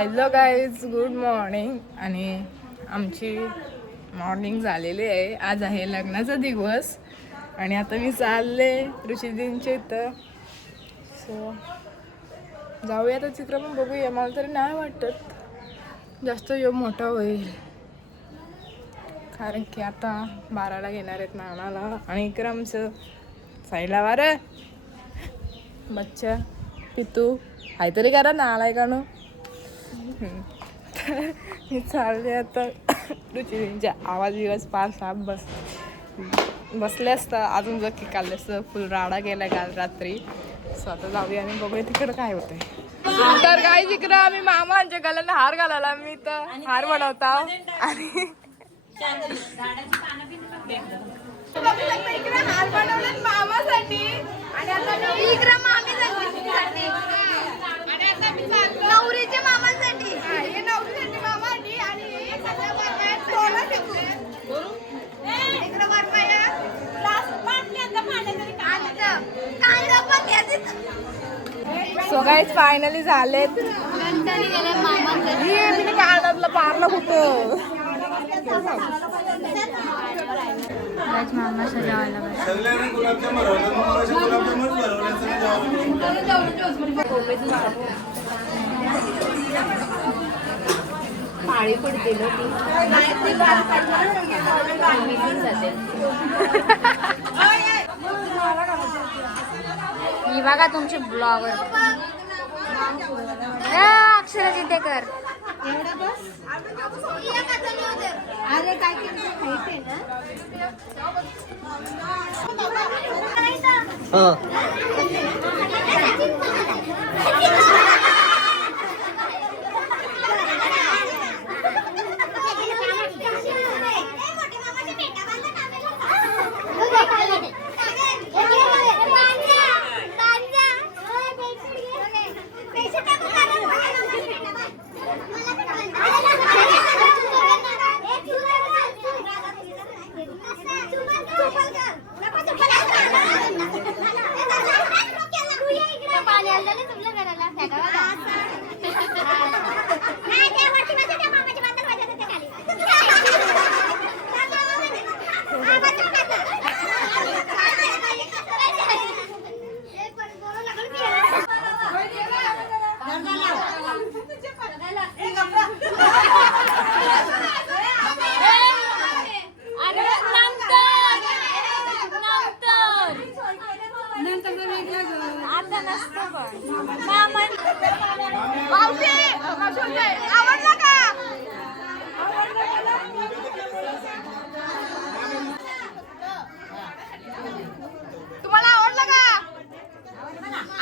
Hello guys, good morning. आणि आमची morning झालेली आहे. आज आहे लग्नाचा दिवस आणि आता मी चालले ऋषीदींच्या इथं. सो जाऊया तर चित्र पण बघूया. मला तरी नाही वाटत जास्त योग मोठा होईल, कारण की आता 12ला घेणार आहेत नानाला. आणि इकडं आमचं साईडला वारं बच्चा पितू काहीतरी करा ना, आलाय का नो. मी चालले आता रुचिरींच्या आवाज बिवाज पाच साप बसले असतं. अजून जर की काढले असतं, फुल राडा गेला काल रात्री. स्वतः जाऊया आणि बघूया तिकडं काय होतंय. तर काय तिकडं आम्ही मामांच्या गळ्याला हार घालायला, मी तर हार बनवता आणि हार बनवले मामासाठी. आणि आता नवरीच्या मामासाठी, हे नवरीसाठी मामासाठी. आणि सो गाईज फायनली झालेत. मी कानातलं पारलं होतं. मामा सजावायला पाळी पडते मी बघा तुमचे ब्लॉगर अक्षरा जितेकर. अरे काय आवडला का? तुम्हाला आवडलं का?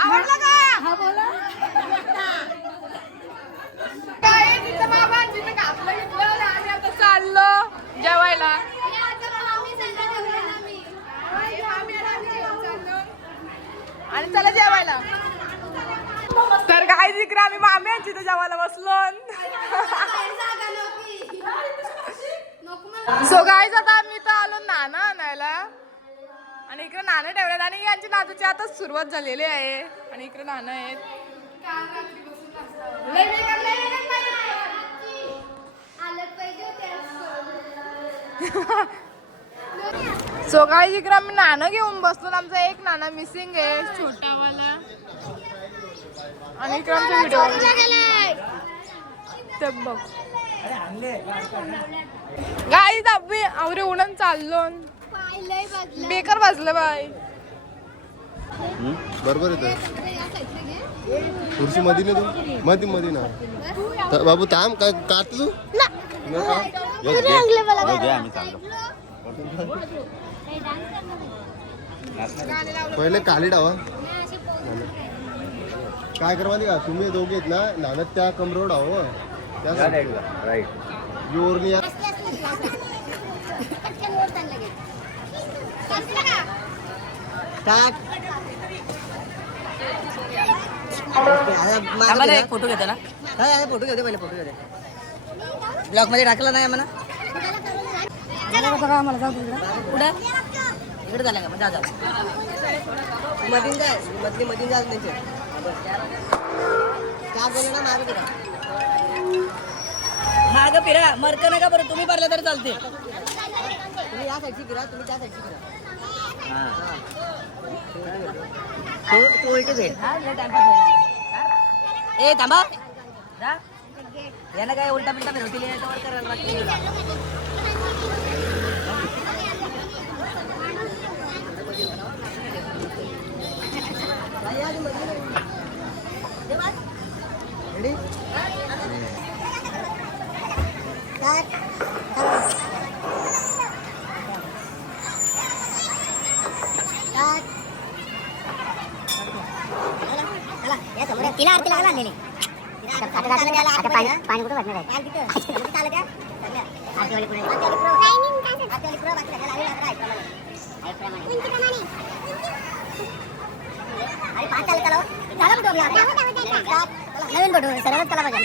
आवडलं का? हा बोला. काय तिथं बाबांजीने घातलं घेतलं आणि आता चाललो जेवायला. आणि चला जेवायला. तर काय जिकडे आम्ही माम्यांची तर जेवायला बसलो. सो गाईज आता आम्ही तर आलो नाना आणायला. आणि इकडे नाणं ठेवल्यात आणि यांची नातूची आता सुरुवात झालेली आहे. आणि इकडे नाणं आहेत. सो गाईज इकडे आम्ही नाणं घेऊन बसलो. आमचा एक नाणं मिसिंग आहे, छोटावाला. आणि इकडे आमचा व्हिडिओ ते बघ गाईज आम्ही आवरे उन्हान चाललो. बेकार वाजलं बाय. बरोबर येत खुर्ची मध्ये ना तू मध्ये ना बाबू थांब काय काढतो तू पहिले काली डावा काय करवा का तुम्ही दोघे आहेत ना नानद त्या कमरोड आहो त्या योरनी फोटो घेतो ना. फोटो घेते पहिले फोटो घेते. ब्लॉग मध्ये टाकला नाही आम्हाला. आम्हाला जाऊ पुढे इकडे झालं का? मग जा मधीन जाय मधली मधीन जायचं नाही. क्या बोलना मारू माग फिरा मरक नका बरं तुम्ही भरलं तरी चालते तुम्ही या साईडची फिरा तुम्ही त्या साईडची फिरा तू उलटी भेट ए थांबा याला काय उलटा पिलटा फिरवतील करायला रेडी तिला आरती लागला आणलेली आता पाणी कुठं भरणार आहे नवीन फोटो सर्वच त्याला बघा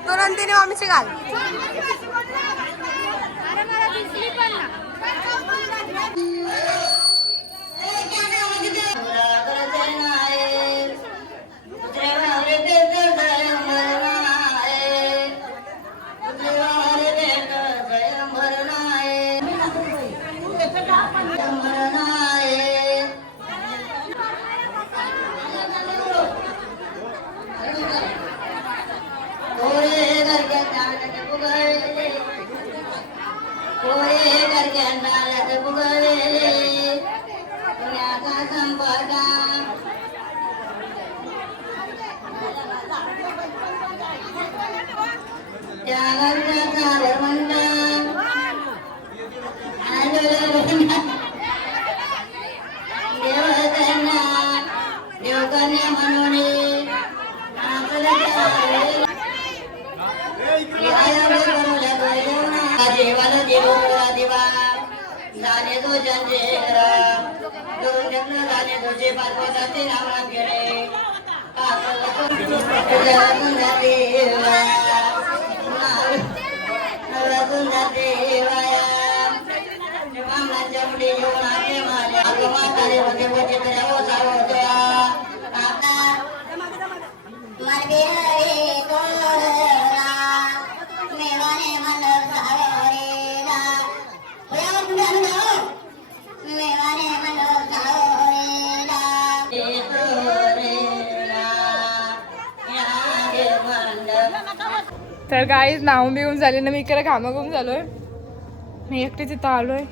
तो नंदिनी मामीची घाल तर गाईज नाहून बिहून झाले ना मी इकडे घामाघूम झालोय मी एकटी तिथं आलोय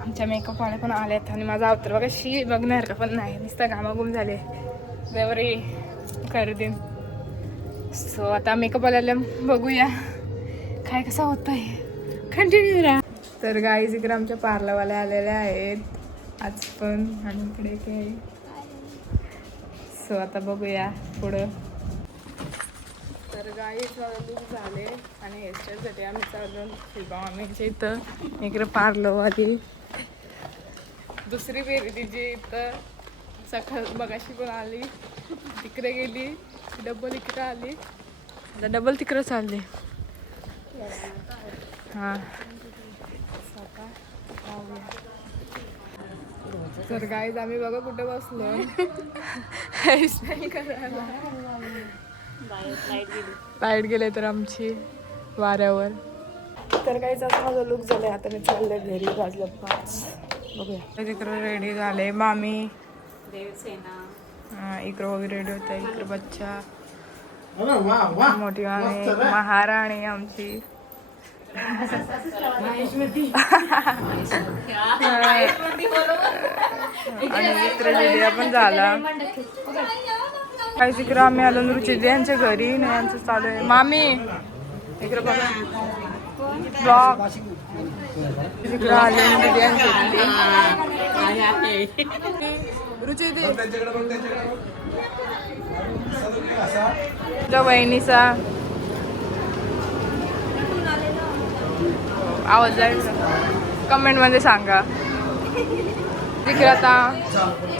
आमच्या मेकअप वाले पण आलेत आणि माझा अवतार बघा शी बघणार का पण नाही नुसतं घामाघूम झाले जवरी कर देईन सो आता मेकअप वाल्याला बघूया काय कसं होतंय कंटिन्यू राहा तर गाईज इकडे आमच्या पार्लरवाल्या आलेल्या आहेत आज पण आणि इकडे काय सो आता बघूया पुढं तर गाईज लूक झाले आणि हेअरस्टाईलसाठी आम्ही चालून शिल्पा इथं इकडे पार्लरवाली दुसरी फेरी तिची इथं सकाळ बघाशी पण आली तिकडे गेली डबल इकडे आली आता डबल तिकडे चालली हां तर गाईज आम्ही बघा कुठे बसलो हेअरस्टाईल करायला लाईट गेले तर आमची वाऱ्यावर तर काहीच असं माझं लुक झालंय आता मी चालले घरी वाजलं 5 बघूया तिकडं रेडी झाले मामी देवसेना इकडं वगैरे रेडी होता इकडं बच्चा मोठी आणि महाराणी आमची. आणि मित्र पण झाला. काही तिकडं आम्ही आलो रुचित यांच्या घरी. नाही यांचं चालू आहे. मामी इकडं बघा ब्लॉग. तिकडं आले रुचित वहिनीचा आवाज जाईल कमेंट मध्ये सांगा. तिकडे आता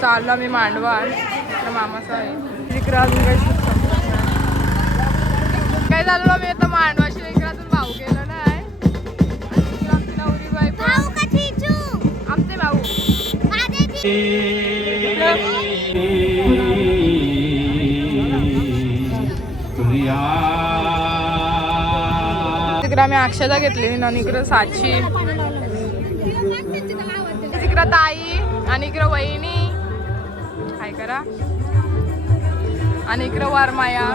चाललो मी मांडवा मामाचा आहे. तिकडे अजून काही काय झालं मी आता मांडवाशी इकडे अजून भाऊ गेलो नाही. आमची नवरी बायको आमचे भाऊ तिकडे आम्ही अक्षता घेतली आणि इकडं साक्षी, तिकडं ताई आणि इकडं वहिनी काय करा आणि इकडं वारमाया.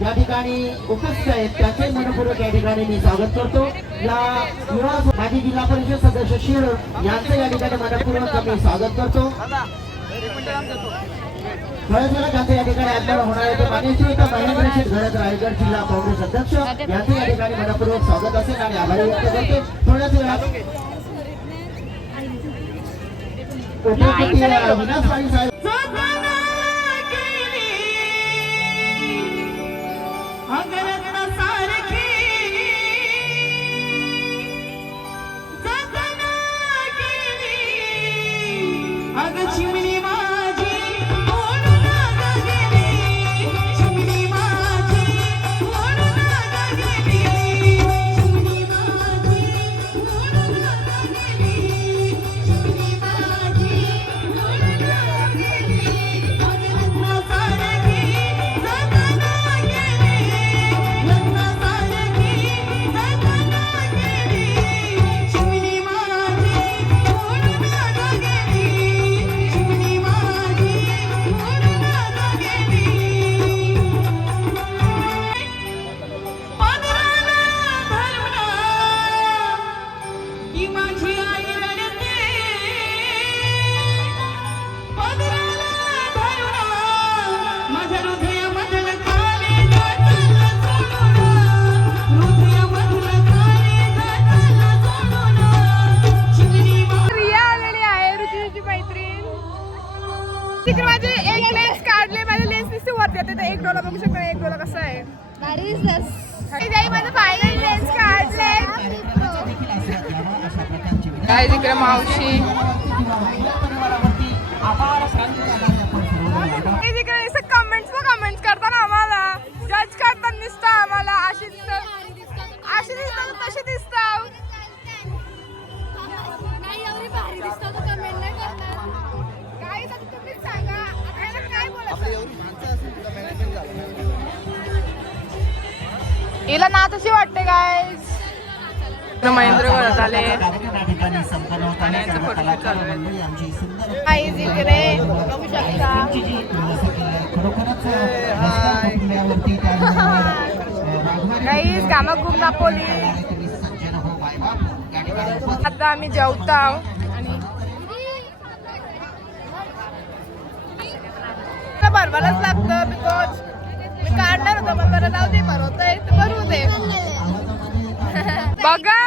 या ठिकाणी उपस्थित आहेत त्याचे मनपूर्वक या ठिकाणी मी स्वागत करतो. या युवा माजी जिल्हा परिषद सदस्य शिर यांचं या ठिकाणी मनपूर्वक मी स्वागत करतो. त्यांचं या ठिकाणी आपल्याला होणार आहे मान्यश्री महेंद्र शेठ घडत रायगड जिल्हा काँग्रेस अध्यक्ष यांचं या ठिकाणी मनपूर्वक स्वागत असेल आणि आभार व्यक्त करतो. थोड्याच वेळात विनाश साहेब $1 बघू शकता. $1 कसं आहे. माझं फायनल लेन्स काढले. काय तिकडे मावशी तिकडे कमेंट्स करताना आम्हाला जज करतात नुसतं. कशी दिसतो कशी दिसतो नाही एवढी भारी दिसतो तर कमेंट नाही करणार. काय तुम्हीच सांगा आता याला काय बोलायचं आपली एवढी माणसं असेल तुला मॅनेजमेंट झालं. हिला ना तशी वाटते काय महेंद्र घरात आले कार्यक्रम या ठिकाणी संपन्न होत आहे. आणि सर्व फोटो कलाकार चालू आहे. मंडळी आमची सुंदर काही इकडे बघू शकता ची जी व्यवस्था केली आहे, खरोखरच रस्त्या कुटुंबावरती त्याचबरोबर काही कामं खूप दाखवली. तुम्ही सज्जन हो मायबाप या ठिकाणी उपस्थित आता आम्ही जेवतो आणि भरवायलाच लागतं बिकॉज मी काढणार होतं पण बरं जाऊ दे भरवतंय तर भरवू दे बघा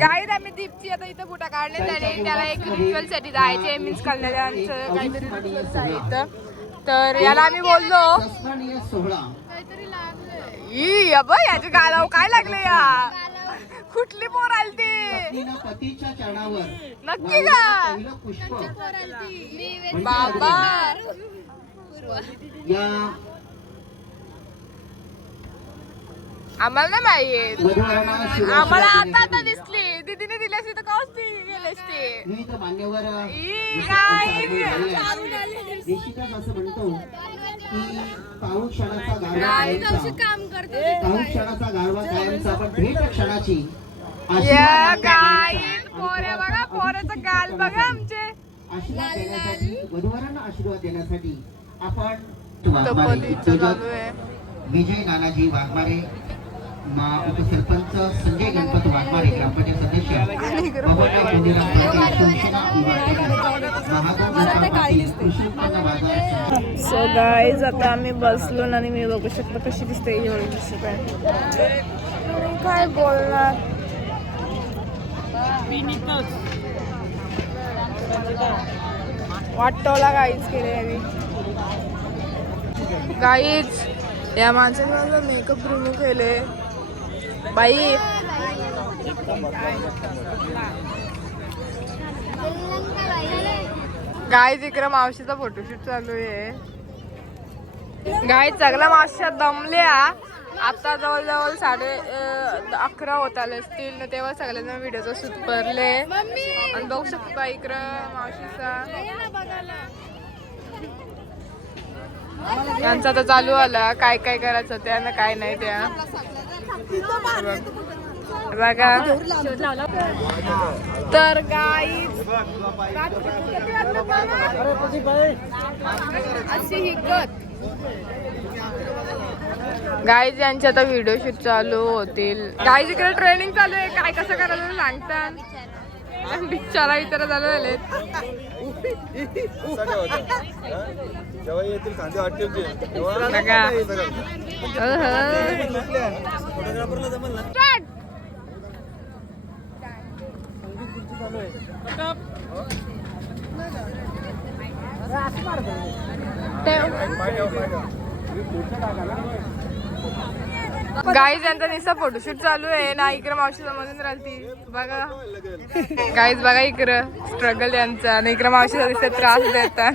गाईड आम्ही दीपची आता इथं बुटा काढण्यात आले त्याला एक रिच्युअल साठी जायचे मीन्स कल्याणाचं काहीतरी रिच्युअल्स आहे इथं तर याला आम्ही बोललो सन्माननीय सोहळा ई अबा याच्या गालावर काय लागले या कुठली पोर आली ती पत्नीनं पतीच्या चरणावर नक्की का पहिलं पुष्प बाबा या आम्हाला नाही माहिती वधूवरांना आम्हाला शुभेच्छा आता आता दिसली दीदीने दिली असती तर काच ती गेली असती विविध मान्यवर ई काय निश्चितच असं म्हणतो की पाऊण क्षणाचा गारवा काय कायमचा काम करते पाऊण क्षणाचा गारवा कायमचा पण भेट क्षणाची या काय पोरे बघा पोराचं गाल बघा आमचे आशीर्वाद देण्यासाठी वधूवरांना आशीर्वाद देण्यासाठी आपण चपातीचं चालू आहे विजय नानाजी वाघमारे उपसरपंच संजय गणपत वाघमारे ग्रामपंचायत सदस्य बबनराव मोदीराम पाटील शिवसेना महादेव कृषी उत्पन्न बाजार सो गाईज आता आम्ही बसलो आणि मी बघू शकतो कशी दिसते एवढी दिसत आहे काय बोलणार वाटवला गाईज केले आम्ही गाईज या माणसाने मला मेकअप रिमूव्ह केले बाई गाईज इकडे मावशीचा फोटोशूट चालू आहे गाईज सगळ्या मावश्या दमल्या आता जवळजवळ 11:30 होत आले असतील ना तेव्हा सगळ्यांना व्हिडिओचा शूट भरले आणि बघू शकता इकडं मावशीचा त्यांचा तर चालू आला काय काय करायचं त्या काय नाही त्या बघा तर गाईज अशी हिकत गाईज यांचे आता व्हिडिओ शूट चालू होतील गाईज इकडे ट्रेनिंग चालू आहे काय कसं करायला सांगतात बिचारा इतर चालू झाले जेव्हा येतील खांदे वाटतील तेव्हा बघा गाईज यांचा निस्ता फोटोशूट चालू आहे ना इकडे मावशी समजून राहती बघा गाईज बघा इकडं स्ट्रगल यांचा आणि इकडे मावशीचा दिसत त्रास देतात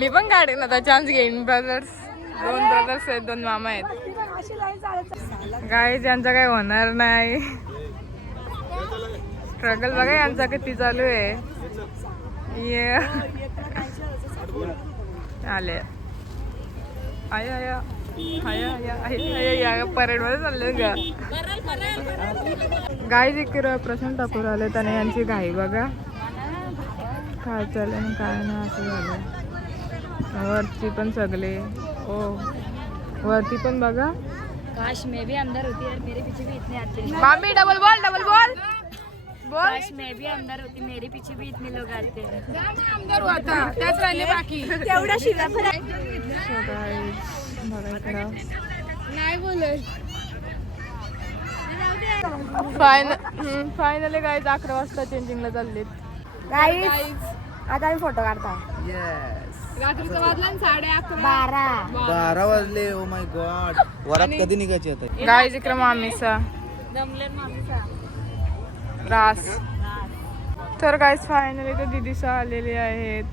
मी पण काढेन आता चान्स घेईन ब्रदर्स 2 ब्रदर्स आहेत 2 मामा आहेत गाईज यांचा काही होणार नाही स्ट्रगल बघा यांचा किती चालू आहे ये आले आया आया आया आया आया आया परेड मध्ये चालले ग गाईज इकडे प्रशांत ठाकूर आले त्याने यांची घाई बघा काय चालू आणि काय नाही असं झालं वरती पण सगळे हो वरती पण बघा काश मैं भी अंदर होती यार मेरे पीछे भी इतने आते हैं मामी डबल बॉल बोल काश मैं भी अंदर होती मेरे पीछे भी इतने लोग आते हैं त्याच राहिले बाकी तेवढा शिला नाही बोलत फायनली गाईज 11 वाजता चेंजिंगला चाललेत आता आम्ही फोटो काढताय रात्रीचा वाजला 11:30 12 वाजले ओ माय गॉड वरात कधी निघायची आता गाईज इकडे मामीचा रास तर गाईज फायनली ते दीदीसा आलेले आहेत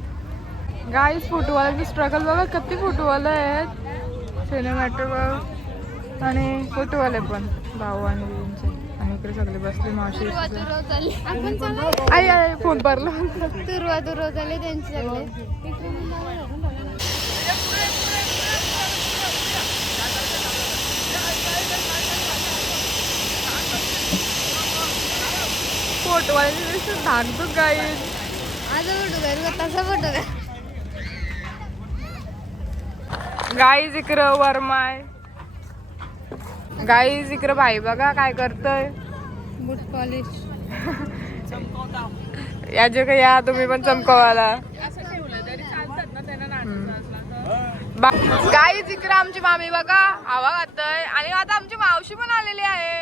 गाईज फुटबॉलचे स्ट्रगल बघा किती फुटबॉल आहेत सिनेमॅटोग्राफ आणि फोटोवाले पण भाऊ आणि त्यांचे. आणि इकडे सगळे बसले मावशी. आई आई फोन भरला. फोटोवाले धाकतो काय गाईज इकडं वरमाय. गाईज इकडं भाई बघा काय करतोय. बूट पॉलिश. याचे का या तुम्ही पण चमकवाला. गाईज इकडं आमची मामी बघा हवा घालतय. आणि आता आमची मावशी पण आलेली आहे.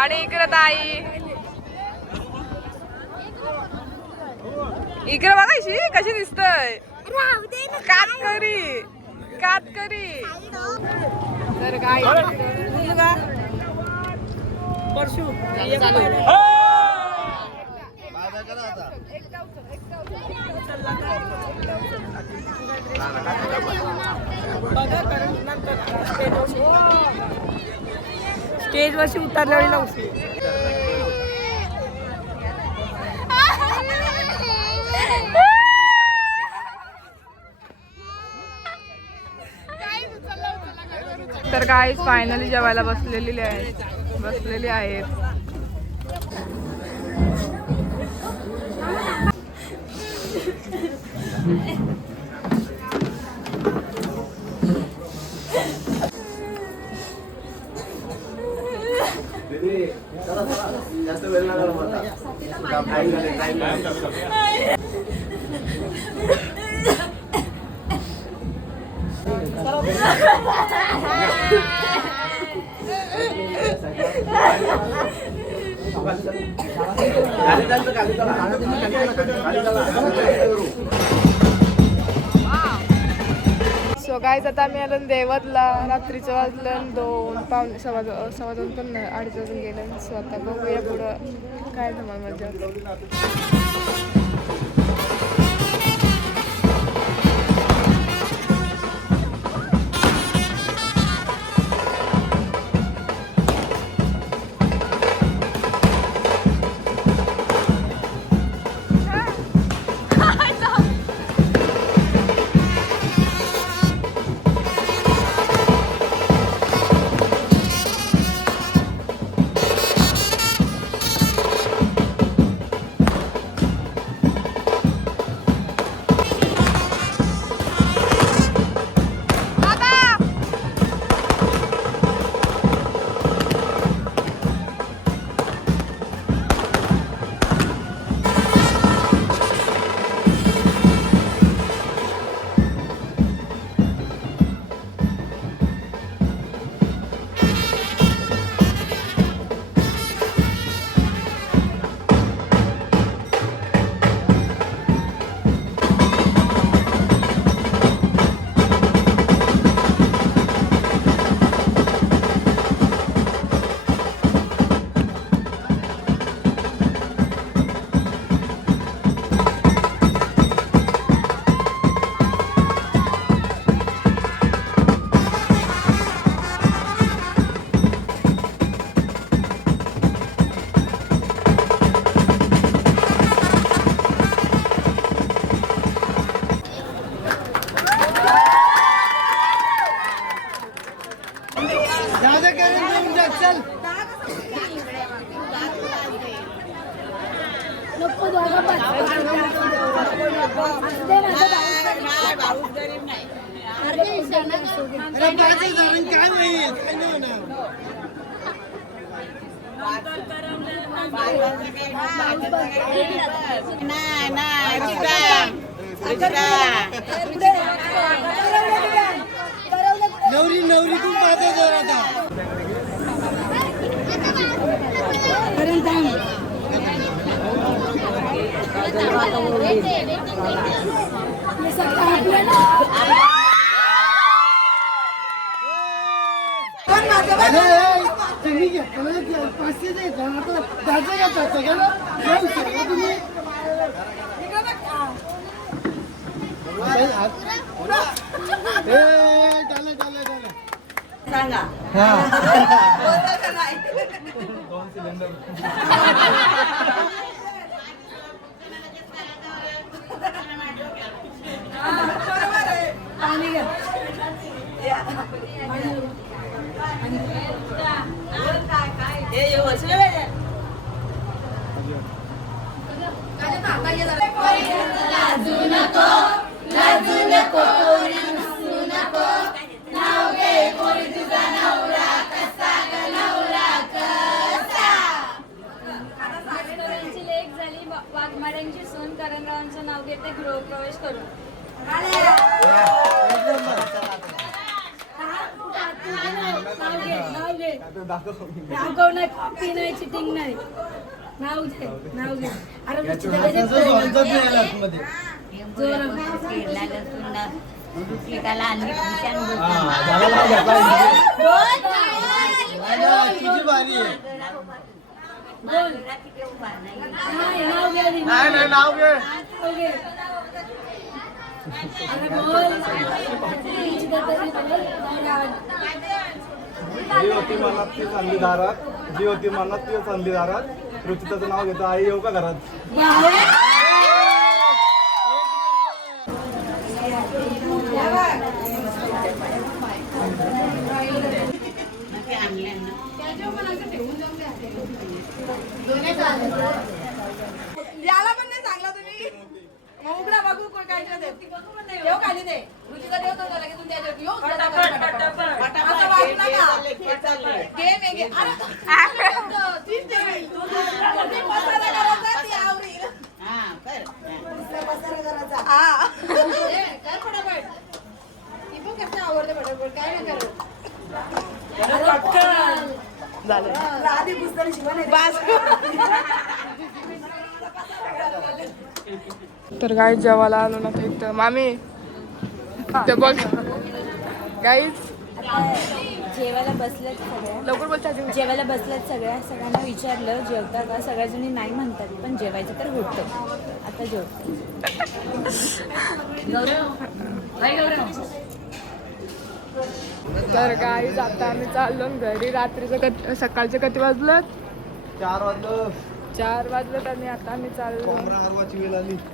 आणि इकडं ताई. इकडे बघायची कशी दिसतय. कातकरी कातकरी. तर काय स्टेज वरशी उतरल्यावर नव्हती. तर काय फायनली जेवायला बसलेली आहेत. जास्त वेळ लागला. सो गाईज आता आम्ही आलो देवतला. रात्रीचं वाजलं 2 सव्वा 2 पण 2:30 वाजून गेलं. सो आता बघूया पुढं काय धमाल मजा. नवरी नवरी तू पाहते जर आता तुम्ही घेतलं 500 द्यायचं आता दाजा घेतात तुम्ही त्यांची लेक झाली वाघमाऱ्यांची सून करणरावांचं नाव घेते गृहप्रवेश करून. कॉपी नाही चिटिंग नाही नाव घे अरे नाव घे जी होती मनात ती चांगली दारात, जी होती मनात ती चांगली दारात. रुचिताचं नाव घेतो, आई येऊ का घरात? याला पण नाही सांगला तुम्ही उघडा बघू काय देव खाली दे रुचिता देव तो झाला की तुमच्या गेम आहे अरे तीच देवी तुम्ही मसाला करायचा ती आवरील मसाला करायचा काय फटाफट ती पण कसं आवडते फटाफट काय नाही करत आधी पुस्तक शिवाय तर गाईज जेवायला आलो ना तर इथं मामी ते बघ गाईज जेवायला बसल्यात सगळ्या लवकर बोलता जेवायला बसल्यात सगळ्यांना विचारलं जेवता का सगळ्याजणी नाही म्हणतात पण जेवायचं तर होतं आता जेवतो. तर गाईज आता आम्ही चाललो घरी. रात्रीचं सकाळचे किती वाजलं? 4 वाजलं आणि आता आम्ही चाललो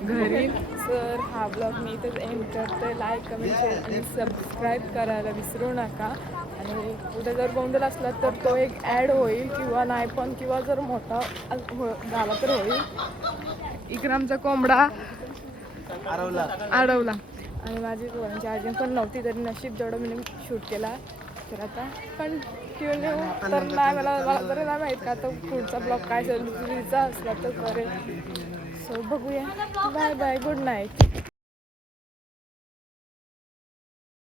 घरी. तर हा ब्लॉग मी इथेच एंड करते. लाईक कमेंट शेअर आणि सबस्क्राईब करायला विसरू नका. आणि उद्या जर गोंधळ असला तर तो एक ॲड होईल किंवा नाही पण किंवा जर मोठा झाला तर होईल. इकडे आमचा कोंबडा अडवला आणि माझी फोनची चार्जिंग पण नव्हती तरी नशीब जेवढं मी शूट केला. तर आता कंटिन्यू तर नाही मला तरी नाही माहीत का आता पुढचा ब्लॉग काय चालू असला तर करेल. सो बघूया. Bye bye good night.